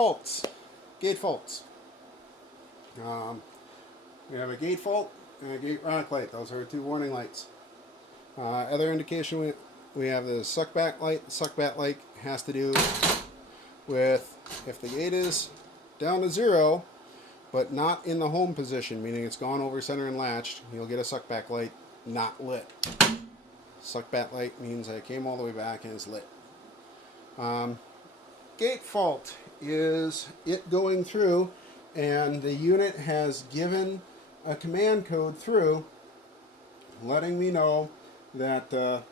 Faults, gate faults. We have a gate fault and a gate rock light. Those are two warning lights. Other indication we have the suckback light. The suckback light has to do with if the gate is down to 0 but not in the home position, meaning it's gone over center and latched, you'll get a suckback light not lit. Suckback light means I came all the way back and it's lit. Gate fault is it going through and the unit has given a command code through letting me know that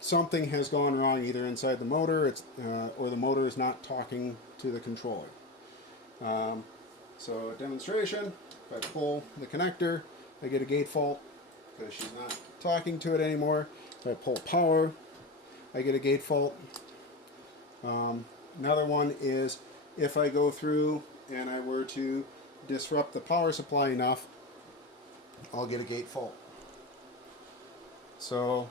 something has gone wrong either inside the motor or the motor is not talking to the controller. So a demonstration, if I pull the connector, I get a gate fault because she's not talking to it anymore. If I pull power, I get a gate fault. Another one is if I go through and I were to disrupt the power supply enough, I'll get a gate fault. So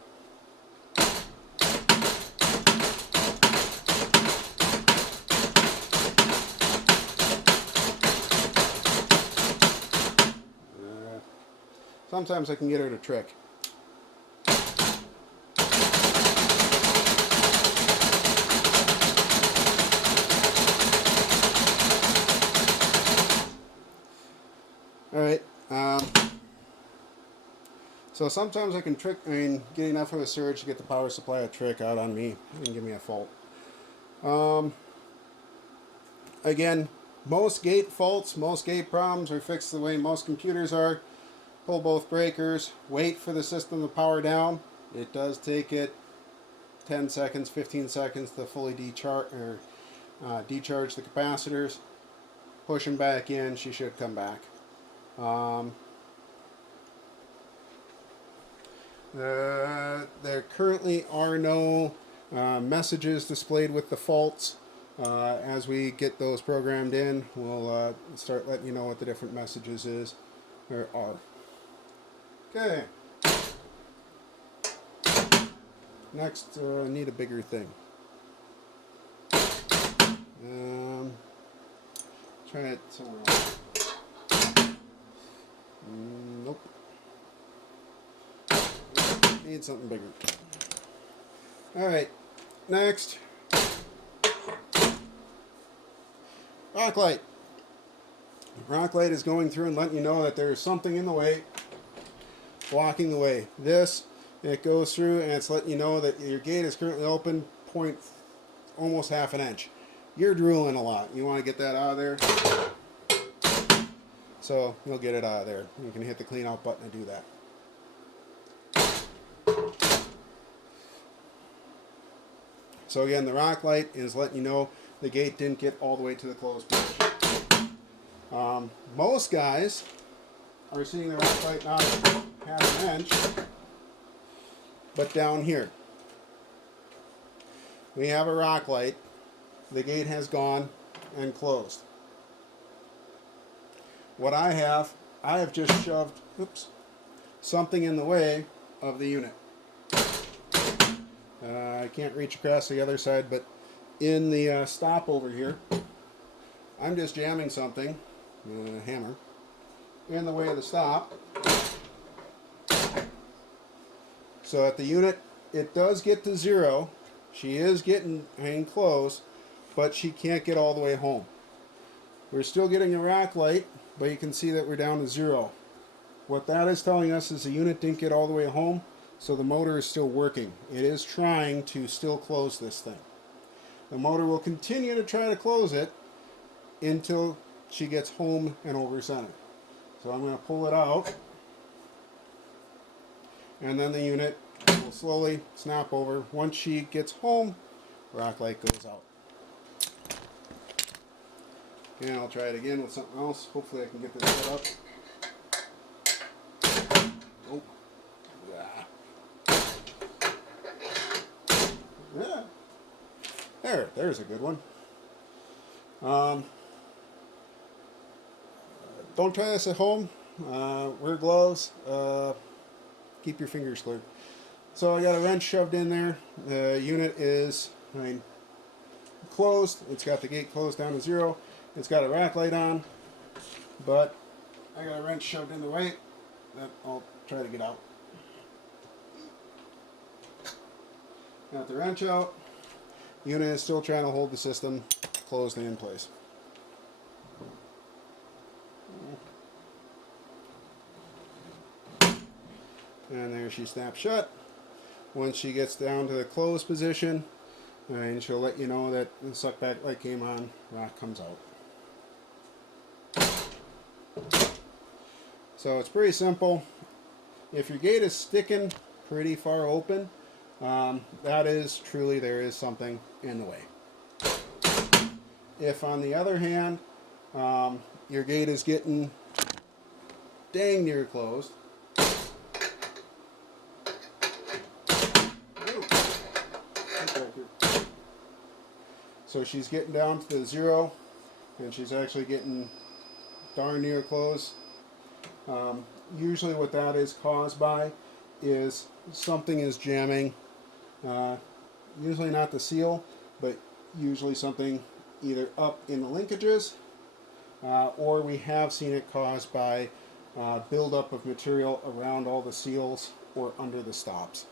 sometimes I can get her to trick. Alright, so sometimes I can get enough of a surge to get the power supply to trick out on me and give me a fault. Again, most gate faults, most gate problems are fixed the way most computers are. Pull both breakers, wait for the system to power down. It does take it 10 seconds, 15 seconds to fully decharge the capacitors. Push them back in, she should come back. There currently are no messages displayed with the faults. As we get those programmed in, we'll start letting you know what the different messages are. Okay. Next, need a bigger thing. Try it somewhere else. Nope. Need something bigger. Alright, next. Rock light. Rock light is going through and letting you know that there's something in the way, blocking the way. It goes through and it's letting you know that your gate is currently open almost half an inch. You're drooling a lot. You want to get that out of there. So you'll get it out of there. You can hit the clean out button to do that. So again, the rock light is letting you know the gate didn't get all the way to the closed position. Most guys are seeing the rock light not half an inch, but down here. We have a rock light. The gate has gone and closed. What I have just shoved something in the way of the unit. I can't reach across the other side, but in the stop over here, I'm just jamming something, a hammer, in the way of the stop. So at the unit, it does get to 0. She is getting close, but she can't get all the way home. We're still getting a rock light, but you can see that we're down to 0. What that is telling us is the unit didn't get all the way home, so the motor is still working. It is trying to still close this thing. The motor will continue to try to close it until she gets home and over center. So I'm going to pull it out, and then the unit will slowly snap over. Once she gets home, rock light goes out. And I'll try it again with something else. Hopefully I can get this set up. Oh. Yeah. There's a good one. Don't try this at home. Wear gloves. Keep your fingers clear. So I got a wrench shoved in there. The unit is closed. It's got the gate closed down to 0. It's got a rack light on, but I got a wrench shoved in the way that I'll try to get out. Got the wrench out. Unit is still trying to hold the system closed and in place. And there she snaps shut. Once she gets down to the closed position, and she'll let you know that the suck back light came on, rock comes out. So it's pretty simple. If your gate is sticking pretty far open, that is truly there is something in the way. If on the other hand, your gate is getting dang near closed, so she's getting down to the 0, and she's actually getting darn near close. Usually what that is caused by is something is jamming. Usually not the seal, but usually something either up in the linkages, or we have seen it caused by buildup of material around all the seals or under the stops.